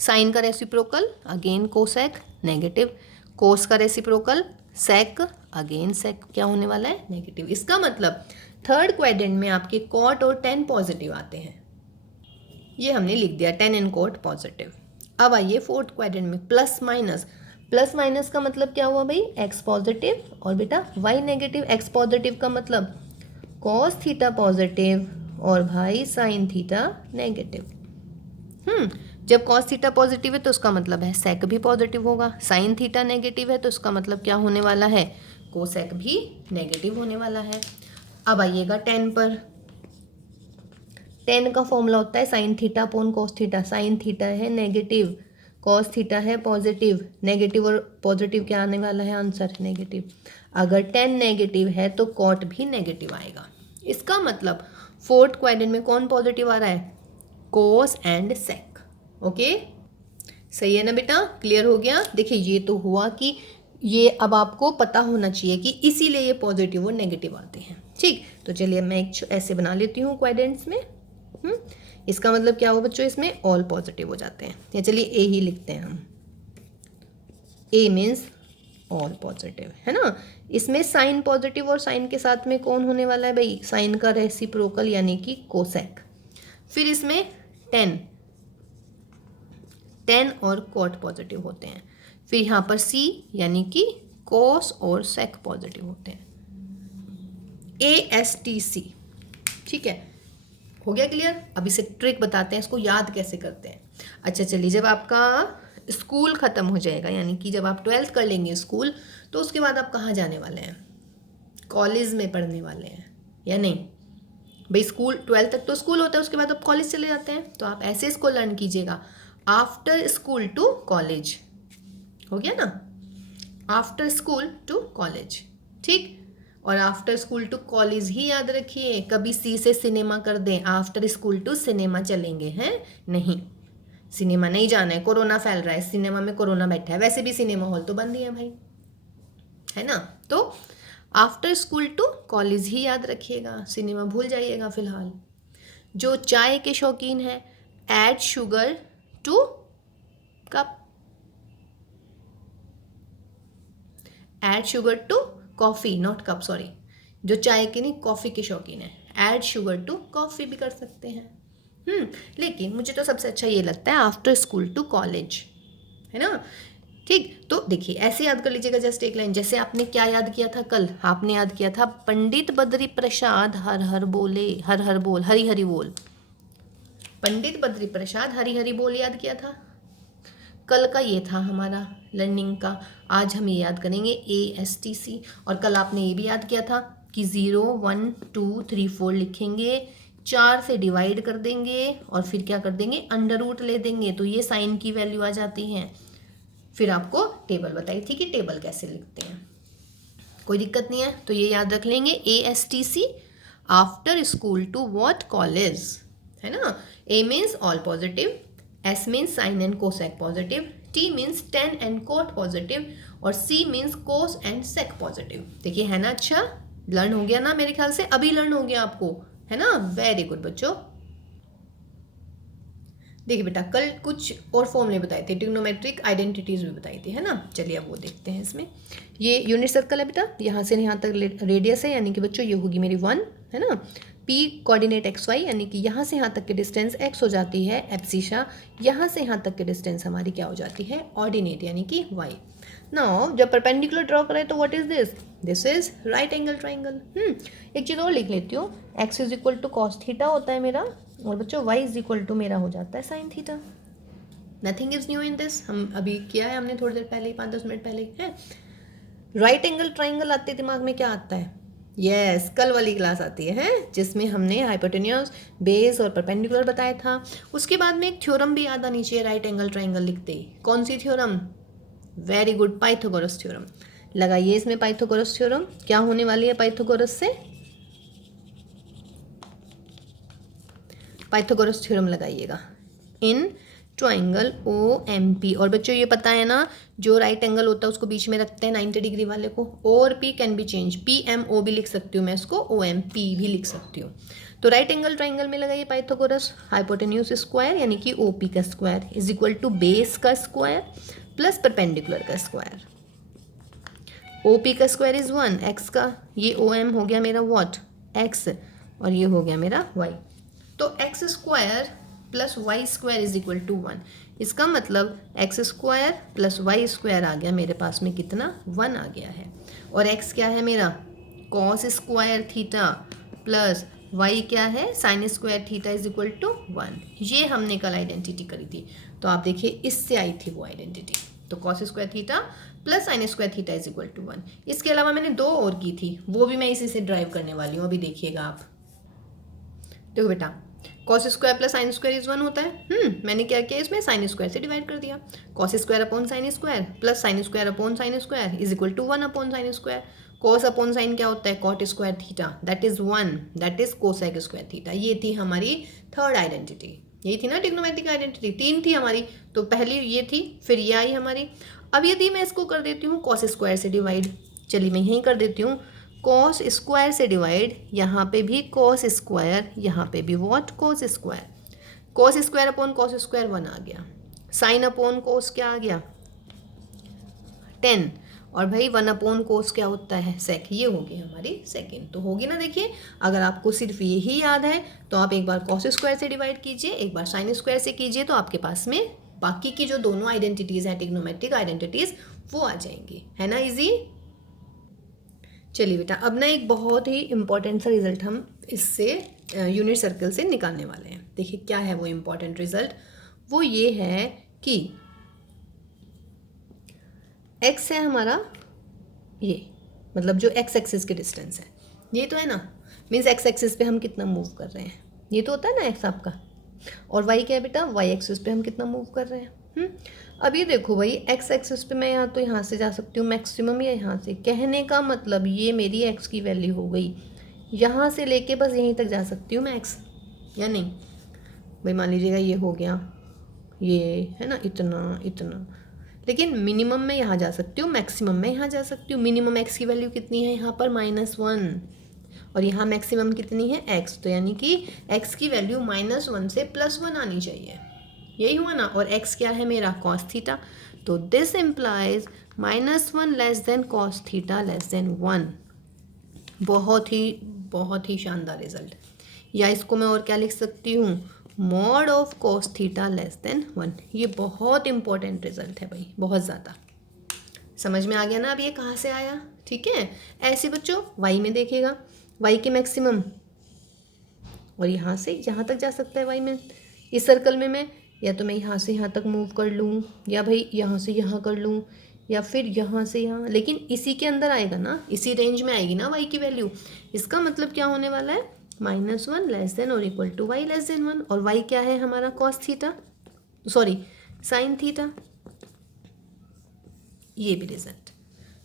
Sine का reciprocal again cosec negative, cos का रेसिप्रोकल सेक, अगेन सेक क्या होने वाला है, नेगेटिव। इसका मतलब थर्ड क्वाड्रेंट में आपके कॉट और टेन पॉजिटिव आते हैं, ये हमने लिख दिया, टेन एंड कॉट पॉजिटिव। अब आइए फोर्थ क्वाड्रेंट में प्लस माइनस। प्लस माइनस का मतलब क्या हुआ भाई, एक्स पॉजिटिव और बेटा वाई नेगेटिव। एक्स पॉजिटिव का मतलब कॉस थीटा पॉजिटिव और भाई साइन थीटा नेगेटिव। जब कॉस थीटा पॉजिटिव है तो उसका मतलब है सेक भी पॉजिटिव होगा, साइन थीटा नेगेटिव है तो उसका मतलब क्या होने वाला है, कोसेक भी नेगेटिव होने वाला है। अब आइएगा टेन पर। टेन का फॉर्मूला होता है sign theta upon cos theta. Sine theta है नेगेटिव, कॉस थीटा है पॉजिटिव, नेगेटिव और पॉजिटिव क्या आने वाला है, आंसर नेगेटिव। अगर टेन नेगेटिव है तो कॉट भी नेगेटिव आएगा। इसका मतलब फोर्थ क्वाड्रेंट में कौन पॉजिटिव आ रहा है, कोस एंड सेक। ओके, सही है ना बेटा, क्लियर हो गया। देखिए ये तो हुआ कि ये अब आपको पता होना चाहिए कि इसीलिए ये पॉजिटिव और नेगेटिव आते हैं। ठीक, तो चलिए मैं एक ऐसे बना लेती हूँ क्वाड्रेंट्स में। इसका मतलब क्या हो बच्चों, इसमें ऑल पॉजिटिव हो जाते हैं, या चलिए ए ही लिखते हैं हम, ए मीन्स ऑल पॉजिटिव, है ना। इसमें साइन पॉजिटिव और साइन के साथ में कौन होने वाला है भाई, साइन का रेसिप्रोकल यानी कि कोसेक। फिर इसमें टेन, टेन और कॉट पॉजिटिव होते हैं। फिर यहाँ पर सी यानी कि कोस और सेक पॉजिटिव होते हैं, ASTC। ठीक है, हो गया क्लियर। अब इसे ट्रिक बताते हैं, इसको याद कैसे करते हैं। अच्छा चलिए, जब आपका स्कूल ख़त्म हो जाएगा, यानी कि जब आप 12th कर लेंगे स्कूल, तो उसके बाद आप कहाँ जाने वाले हैं, कॉलेज में पढ़ने वाले हैं या नहीं भाई। स्कूल 12th तक तो स्कूल होता है, उसके बाद आप कॉलेज चले जाते हैं। तो आप ऐसे इसको लर्न कीजिएगा, आफ्टर स्कूल टू कॉलेज, हो गया ना, आफ्टर स्कूल टू कॉलेज। ठीक, और आफ्टर स्कूल टू कॉलेज ही याद रखिए, कभी सी से सिनेमा कर दें, आफ्टर स्कूल टू सिनेमा चलेंगे हैं, नहीं सिनेमा नहीं जाना है, कोरोना फैल रहा है, सिनेमा में कोरोना बैठा है, वैसे भी सिनेमा हॉल तो बंद ही है भाई, है ना। तो आफ्टर स्कूल टू कॉलेज ही याद रखिएगा, सिनेमा भूल जाइएगा फिलहाल। जो चाय के शौकीन हैं, add sugar to cup, add sugar to coffee, not cup, sorry. जो चाय के नहीं कॉफ़ी के शौकीन है, ऐड शुगर टू कॉफ़ी भी कर सकते हैं। लेकिन मुझे तो सबसे अच्छा ये लगता है आफ्टर स्कूल टू कॉलेज, है ना। ठीक, तो देखिए ऐसे याद कर लीजिएगा, जस्ट एक लाइन। जैसे आपने क्या याद किया था कल, आपने याद किया था पंडित बद्री प्रसाद हर हर बोले, हर हर बोल, हरी हरी बोल। पंडित बद्री प्रसाद हरी हरी बोल याद किया था, कल का ये था हमारा लर्निंग का। आज हम ये याद करेंगे ASTC। और कल आपने ये भी याद किया था कि 0 1 2 3 4 लिखेंगे, 4 से डिवाइड कर देंगे और फिर क्या कर देंगे, अंडर रूट ले देंगे, तो ये साइन की वैल्यू आ जाती है। फिर आपको टेबल बताई थी कि टेबल कैसे लिखते हैं, कोई दिक्कत नहीं है। तो ये याद रख लेंगे ASTC, after school to what, college, है ना। A means all positive, S means sine and cosec positive, T means tan and cot positive, और C means cos and sec positive. देखिए है ना, अच्छा लर्न हो गया ना, मेरे ख्याल से अभी लर्न हो गया आपको, है ना, वेरी गुड बच्चों। देखिए बेटा कल कुछ और फॉर्मूले बताए थे, ट्रिग्नोमेट्रिक आइडेंटिटीज भी बताई थी, है ना। चलिए अब वो देखते हैं। इसमें ये यूनिट सर्कल है बेटा, यहाँ से यहाँ तक रेडियस है, यानी कि बच्चों ये होगी मेरी 1, है ना। P कोऑर्डिनेट XY, यानी कि यहाँ से यहाँ तक की डिस्टेंस x हो जाती है एब्सिशा, यहाँ से यहाँ तक की डिस्टेंस हमारी क्या हो जाती है ऑर्डिनेट, यानी कि y। नाउ जब परपेंडिकुलर ड्रॉ करें तो what is this, this is right angle triangle. एक चीज़ और लिख लेती हूँ, x is equal to cos theta होता है मेरा, और बच्चों y इज इक्वल टू मेरा हो जाता है sine theta. Nothing is new in this, हम अभी किया है हमने थोड़ी देर पहले, 5-10 मिनट पहले है। राइट एंगल ट्राइंगल आते दिमाग में क्या आता है, यस कल वाली क्लास आती है जिसमें हमने हाइपोटेन्यूज, बेस और परपेंडिकुलर बताया था। उसके बाद में एक थ्योरम भी याद आनी चाहिए राइट एंगल ट्राइंगल लिखते ही। कौन सी theorem, very good, Pythagoras theorem. लगाइए इसमें पाइथागोरस थ्योरम, क्या होने वाली है पाइथागोरस से, पाइथागोरस थ्योरम लगाइएगा इन ट्राइंगल OMP। और बच्चों ये पता है ना, जो राइट एंगल होता है उसको बीच में रखते हैं 90 डिग्री वाले को, और P can be change, PMO भी लिख सकती हूँ मैं इसको, OMP भी लिख सकती हूँ। तो राइट एंगल ट्राइंगल में लगाइए पाइथागोरस, हाइपोटेन्यूज स्क्वायर यानी कि OP का square is equal to base का स्क्वायर प्लस परपेंडिकुलर का स्क्वायर। OP का स्क्वायर इज 1, x का ये OM हो गया मेरा व्हाट x, और ये हो गया मेरा y। तो x square plus y square is equal to 1, इसका मतलब x square plus y square आ गया मेरे पास में कितना, 1 आ गया है। और x क्या है मेरा, cos square theta plus y क्या है, sine square theta is equal to 1। ये हमने कल आइडेंटिटी करी थी, तो आप देखिए इससे आई थी वो आइडेंटिटी। तो cos square theta plus sine square theta is equal to 1। इसके अलावा मैंने 2 और की थी, वो भी मैं इसी से ड्राइव करने वाली हूँ, अभी देखिएगा आप। देखो बेटा cos square plus sine square is 1 होता है, मैंने क्या किया इसमें, साइन स्क्वायर से डिवाइड कर दिया। Cos square upon sine square plus sine square upon sine square is equal to 1 upon sine square. Cos upon sine क्या होता है, cot square theta, that is 1, that is cosec square theta. ये थी हमारी third identity, यही थी ना trigonometric identity, 3 थी हमारी, तो पहली ये थी, फिर ये आई हमारी। अब यदि मैं इसको कर देती हूँ कॉस स्क्वायर से डिवाइड, चलिए मैं यहीं कर देती हूँ, कॉस स्क्वायर से डिवाइड, यहाँ पे भी कॉस स्क्वायर, यहाँ पे भी what, cos square. Cos square upon cos square 1 आ गया, साइन अपॉन कोस क्या आ गया 10, और भाई 1 अपॉन कोस क्या होता है सेक, ये होगी हमारी सेकेंड। तो होगी ना, देखिए अगर आपको सिर्फ यही याद है तो आप एक बार कॉस स्क्वायर से डिवाइड कीजिए, एक बार साइन स्क्वायर से कीजिए, तो आपके पास में बाकी की जो दोनों आइडेंटिटीज़ है ट्रिग्नोमेट्रिक आइडेंटिटीज़ वो आ जाएंगी, है ना, इजी। चलिए बेटा अब ना एक बहुत ही इंपॉर्टेंट सा रिजल्ट हम इससे यूनिट सर्कल से निकालने वाले हैं। देखिए क्या है वो इम्पॉर्टेंट रिजल्ट, वो ये है कि x है हमारा, ये मतलब जो x एक्सिस की डिस्टेंस है ये तो है ना, मीन्स x एक्सिस पे हम कितना मूव कर रहे हैं, ये तो होता है ना x आपका, और y क्या है बेटा, y एक्सिस पे हम कितना मूव कर रहे हैं। अब ये देखो भाई x एक्सिस पे मैं यहाँ तो यहाँ से जा सकती हूँ मैक्सिमम, या यहाँ से, कहने का मतलब ये मेरी x की वैल्यू हो गई, यहाँ से लेके बस यहीं तक जा सकती हूँ मैं x, या नहीं भाई, मान लीजिएगा ये हो गया, ये है ना इतना इतना, लेकिन मिनिमम में यहाँ जा सकती हूँ, मैक्सिमम में यहाँ जा सकती हूँ। मिनिमम x की वैल्यू कितनी है यहाँ पर -1, और यहाँ मैक्सिमम कितनी है x, तो यानी कि x की वैल्यू -1 से +1 आनी चाहिए, यही हुआ ना। और x क्या है मेरा, cos थीटा, तो this implies -1 less then cos theta less than 1। बहुत ही शानदार रिजल्ट। या इसको मैं और क्या लिख सकती हूँ, mod of cos theta less than 1। ये बहुत इंपॉर्टेंट रिजल्ट है भाई, बहुत ज़्यादा। समझ में आ गया ना अब ये कहाँ से आया, ठीक है। ऐसे बच्चों y में देखिएगा, y के मैक्सिमम, और यहाँ से यहाँ तक जा सकता है y में, इस सर्कल में मैं या तो मैं यहाँ से यहाँ तक मूव कर लूँ, या भाई यहाँ से यहाँ कर लूँ, या फिर यहाँ से यहाँ, लेकिन इसी के अंदर आएगा ना, इसी रेंज में आएगी ना y की वैल्यू। इसका मतलब क्या होने वाला है, -1 लेस देन और equal to y less than 1, और y क्या है हमारा cos theta, sorry sine theta. ये भी रिजल्ट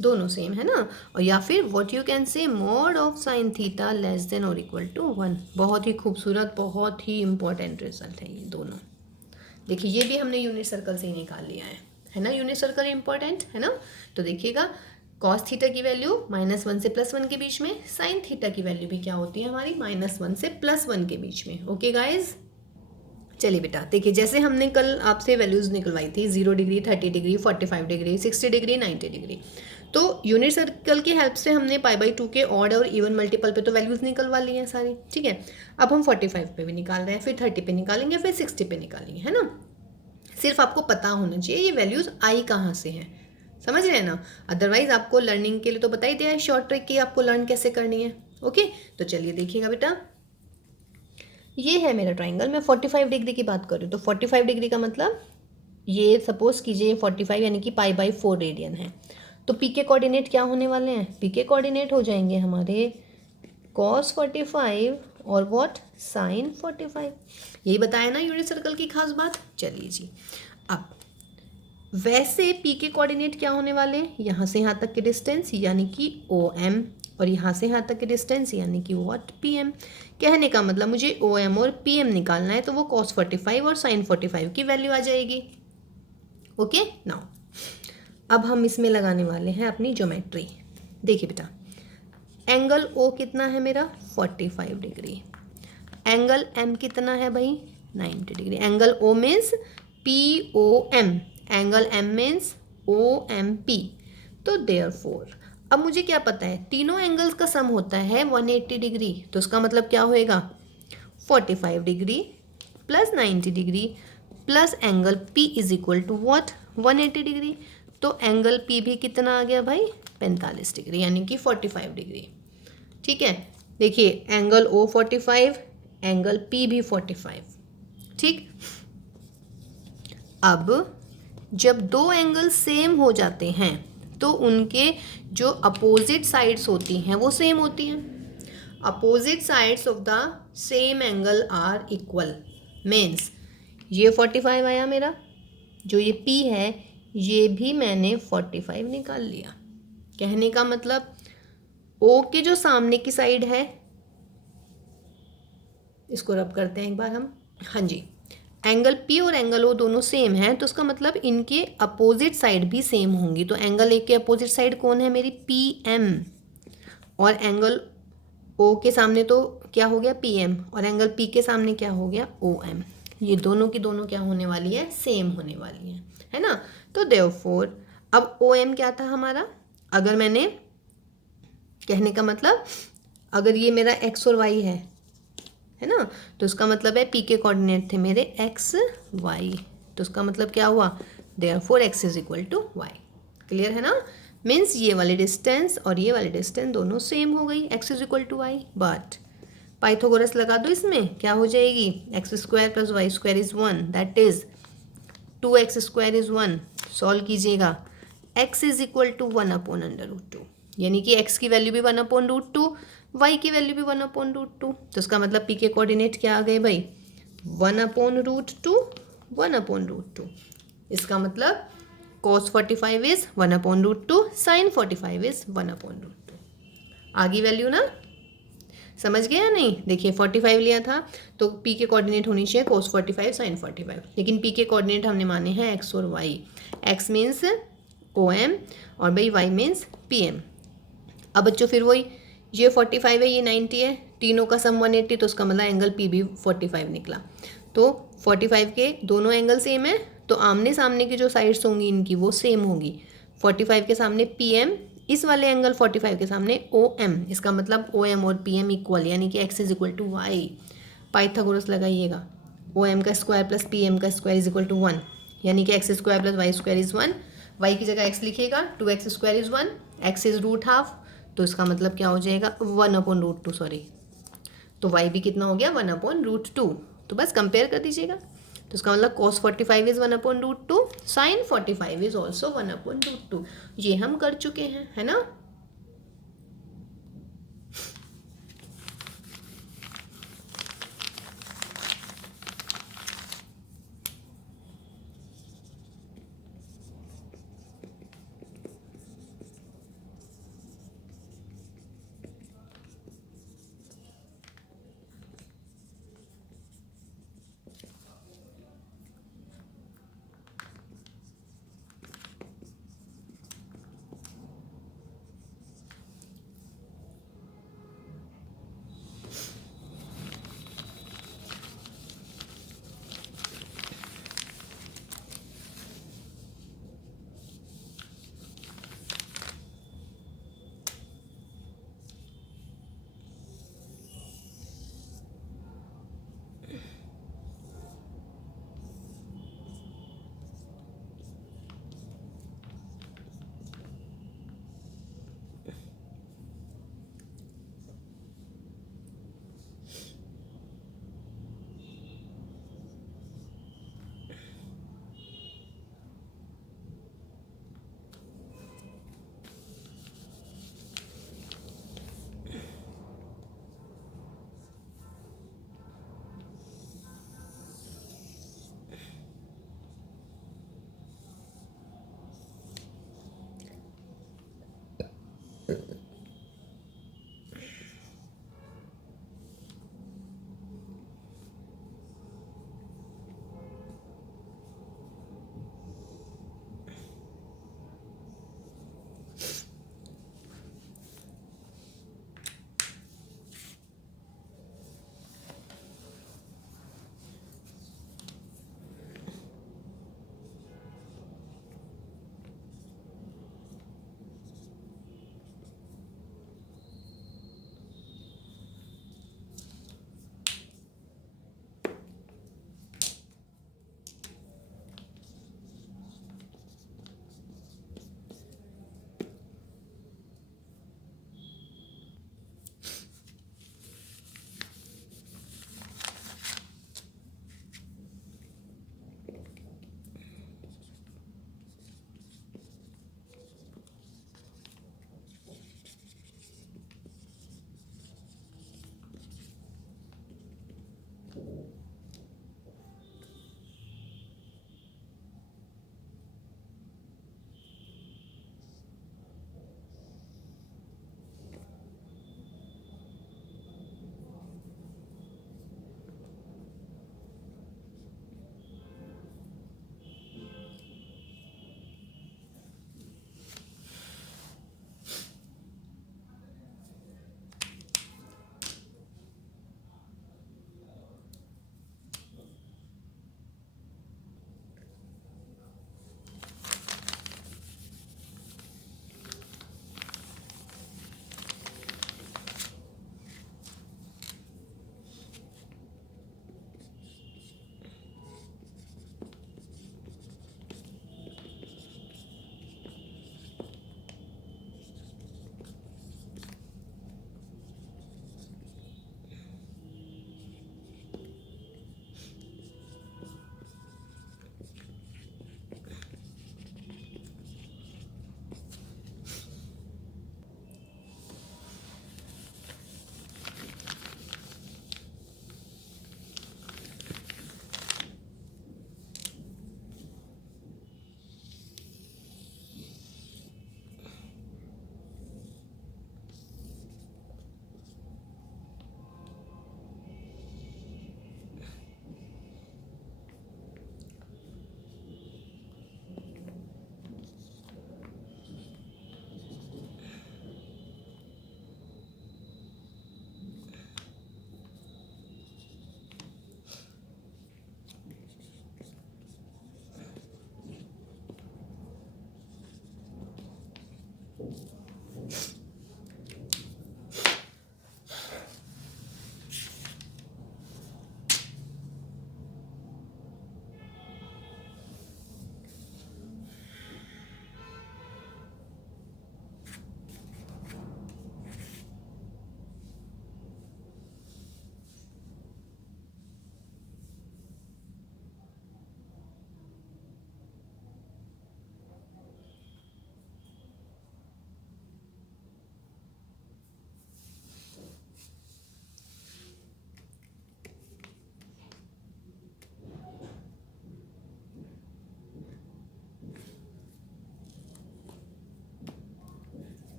दोनों सेम है ना। और या फिर what you can say mod of sine theta less than और इक्वल टू 1। बहुत ही खूबसूरत, बहुत ही इंपॉर्टेंट रिजल्ट है ये दोनों। देखिए ये भी हमने यूनिट सर्कल से ही निकाल लिया है ना, यूनिट सर्कल इंपॉर्टेंट है ना। तो देखिएगा कॉस थीटा की वैल्यू -1 से +1 के बीच में, साइन थीटा की वैल्यू भी क्या होती है हमारी -1 से +1 के बीच में। ओके गाइज, चलिए बेटा देखिए जैसे हमने कल आपसे वैल्यूज निकलवाई थी 0 degree, 30 degree, 45 degree, 60 degree, 90 degree, तो यूनिट सर्कल की हेल्प से हमने π/2 के ऑड और इवन मल्टीपल पे तो वैल्यूज निकलवा ली हैं सारी, ठीक है। अब हम 45 पे भी निकाल रहे हैं, फिर 30 पे निकालेंगे, फिर 60 पे निकालेंगे, है ना। सिर्फ आपको पता होना चाहिए ये वैल्यूज आई कहाँ से हैं, समझ रहे हैं ना। अदरवाइज आपको लर्निंग के लिए तो बता ही दिया है शॉर्ट ट्रिक की आपको लर्न कैसे करनी है। ओके, तो चलिए देखिएगा बेटा, ये है मेरा ट्राइंगल, मैं 45 डिग्री की बात कर रही हूँ। तो 45 डिग्री का मतलब ये सपोज कीजिए 45 यानी कि π/4 रेडियन है। तो पी के कोऑर्डिनेट क्या होने वाले हैं, पी के कोऑर्डिनेट हो जाएंगे हमारे cos 45 और व्हाट sin 45। यही बताया ना यूनिट सर्कल की खास बात। चलिए जी, अब वैसे पी के कोऑर्डिनेट क्या होने वाले हैं, यहाँ से यहाँ तक के डिस्टेंस यानी कि OM, और यहाँ से यहाँ तक के डिस्टेंस यानी कि व्हाट PM। कहने का मतलब मुझे OM और PM निकालना है, तो वो cos 45 और sin 45 की वैल्यू आ जाएगी। ओके नाउ अब हम इसमें लगाने वाले हैं अपनी ज्योमेट्री। देखिए बेटा, एंगल O कितना है मेरा 45 डिग्री, एंगल M कितना है भाई 90 degree. Angle O means POM, angle M means OMP। तो देयरफॉर अब मुझे क्या पता है, तीनों एंगल्स का सम होता है 180 डिग्री। तो उसका मतलब क्या होएगा 45 degree plus 90 degree plus angle P is equal to what 180 degree. तो एंगल P भी कितना आ गया भाई 45 डिग्री यानी कि 45 डिग्री। ठीक है, देखिए एंगल O 45, एंगल P भी 45। ठीक, अब जब दो एंगल सेम हो जाते हैं तो उनके जो अपोजिट साइड्स होती हैं वो सेम होती हैं। Opposite sides of the same angle are equal means ये 45 आया मेरा, जो ये P है ये भी मैंने 45 निकाल लिया। कहने का मतलब O के जो सामने की साइड है, इसको रब करते हैं एक बार हम, हाँ जी, एंगल P और एंगल O दोनों सेम हैं, तो उसका मतलब इनके अपोजिट साइड भी सेम होंगी। तो एंगल A के अपोजिट साइड कौन है मेरी PM, और एंगल O के सामने तो क्या हो गया PM, और एंगल P के सामने क्या हो गया OM। ये दोनों की दोनों क्या होने वाली है सेम होने वाली है ना। तो देयरफॉर अब OM क्या था हमारा, अगर मैंने कहने का मतलब अगर ये मेरा x और y है ना, तो उसका मतलब है P के कोऑर्डिनेट थे मेरे x y, तो उसका मतलब क्या हुआ therefore x is equal to y। Clear है ना, मीन्स ये वाले डिस्टेंस और ये वाले डिस्टेंस दोनों सेम हो गई, x is equal to y। But Pythagoras लगा दो, इसमें क्या हो जाएगी x square plus y square is 1, that is 2x square is 1। Solve कीजिएगा, x इज इक्वल टू 1/√2, यानी कि x की वैल्यू भी 1/√2, y की वैल्यू भी 1/√2। तो इसका मतलब p के कोऑर्डिनेट क्या आ गए भाई 1/√2, 1/√2। इसका मतलब cos 45 इज 1/√2, sin 45 इज 1/√2। आगे वैल्यू ना, समझ गया या नहीं। देखिए 45 लिया था तो p के कोऑर्डिनेट होनी चाहिए cos 45 sin 45, लेकिन p के कोऑर्डिनेट हमने माने हैं x और y। x मीन्स OM और भाई y मीन्स PM। अब बच्चों फिर वही, ये 45 है ये 90 है, तीनों का सम 180, तो उसका मतलब एंगल P भी 45 निकला। तो 45 के दोनों एंगल सेम है, तो आमने सामने की जो साइड्स होंगी इनकी वो सेम होगी। 45 के सामने PM, इस वाले एंगल 45 के सामने OM, इसका मतलब OM और PM इक्वल, यानी कि x is equal to y। Pythagoras लगाइएगा, OM का स्क्वायर प्लस PM का स्क्वायर इज इक्वल टू 1, यानी कि x square plus y square is 1। y की जगह x लिखिएगा, 2x square is 1, x is √12, तो इसका मतलब क्या हो जाएगा 1/√2, सॉरी। तो y भी कितना हो गया 1/√2। तो बस कंपेयर कर दीजिएगा, तो इसका मतलब cos 45 is 1/√2, sin 45 is also 1/√2। ये हम कर चुके हैं, है ना।